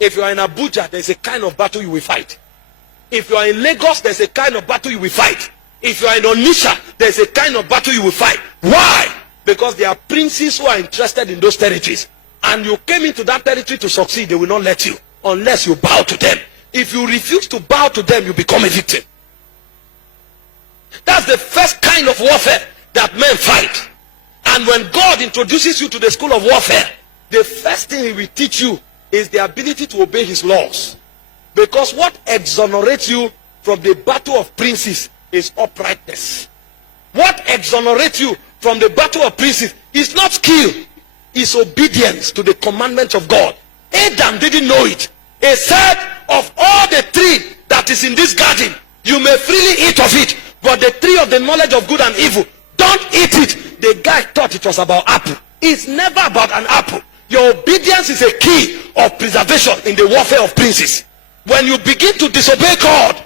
If you are in Abuja, there's a kind of battle you will fight. If you are in Lagos, there's a kind of battle you will fight. If you are in Onisha, there's a kind of battle you will fight. Why? Because there are princes who are interested in those territories. And you came into that territory to succeed, they will not let you unless you bow to them. If you refuse to bow to them, you become a victim. That's the first kind of warfare that men fight. And when God introduces you to the school of warfare, the first thing he will teach you is the ability to obey his laws. Because what exonerates you from the battle of princes is uprightness. What exonerates you from the battle of princes is not skill, it's obedience to the commandments of God. Adam didn't know it. He said, of all the tree that is in this garden, you may freely eat of it, but the tree of the knowledge of good and evil, don't eat it. The guy thought it was about apple. It's never about an apple. Your obedience is a key of preservation in the warfare of princes. When you begin to disobey God,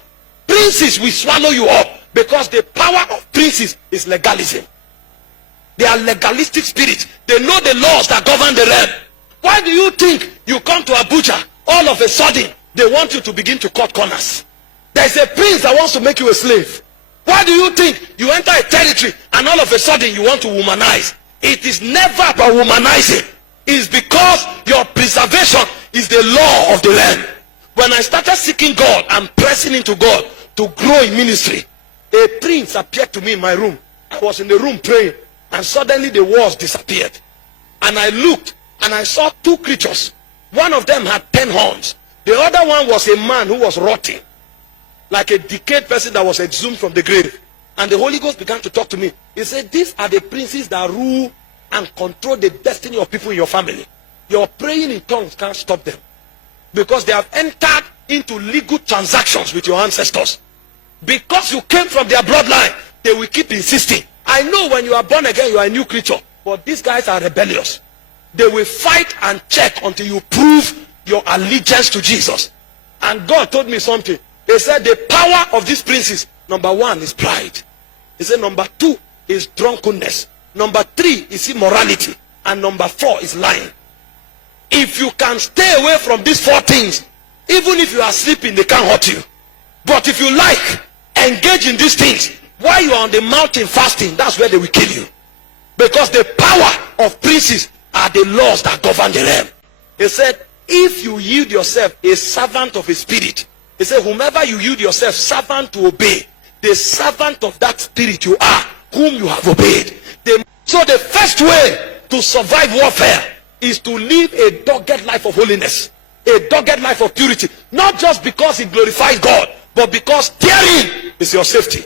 princes will swallow you up, because the power of princes is legalism. They are legalistic spirits. They know the laws that govern the realm. Why do you think you come to Abuja, all of a sudden they want you to begin to cut corners? There's a prince that wants to make you a slave. Why do you think you enter a territory and all of a sudden you want to womanize? It is never about womanizing. It's because your preservation is the law of the land. When I started seeking God and pressing into God to grow in ministry, a prince appeared to me in my room. I was in the room praying, and suddenly the walls disappeared. And I looked and I saw two creatures. One of them had 10 horns. The other one was a man who was rotting, like a decayed person that was exhumed from the grave. And the Holy Ghost began to talk to me. He said, these are the princes that rule and control the destiny of people in your family. Your praying in tongues can't stop them, because they have entered into legal transactions with your ancestors. Because you came from their bloodline, they will keep insisting. I know when you are born again, you are a new creature, but these guys are rebellious. They will fight and check until you prove your allegiance to Jesus. And God told me something. He said the power of these princes, number 1 is pride. He said number 2 is drunkenness. Number 3 is immorality. And number 4 is lying. If you can stay away from these 4 things, even if you are sleeping, they can't hurt you. But if you like, engage in these things while you are on the mountain fasting, that's where they will kill you. Because the power of princes are the laws that govern the realm. He said, if you yield yourself a servant of a spirit, he said, whomever you yield yourself servant to obey, the servant of that spirit you are, whom you have obeyed. So the first way to survive warfare is to live a dogged life of holiness, a dogged life of purity. Not just because it glorifies God, but because therein is your safety.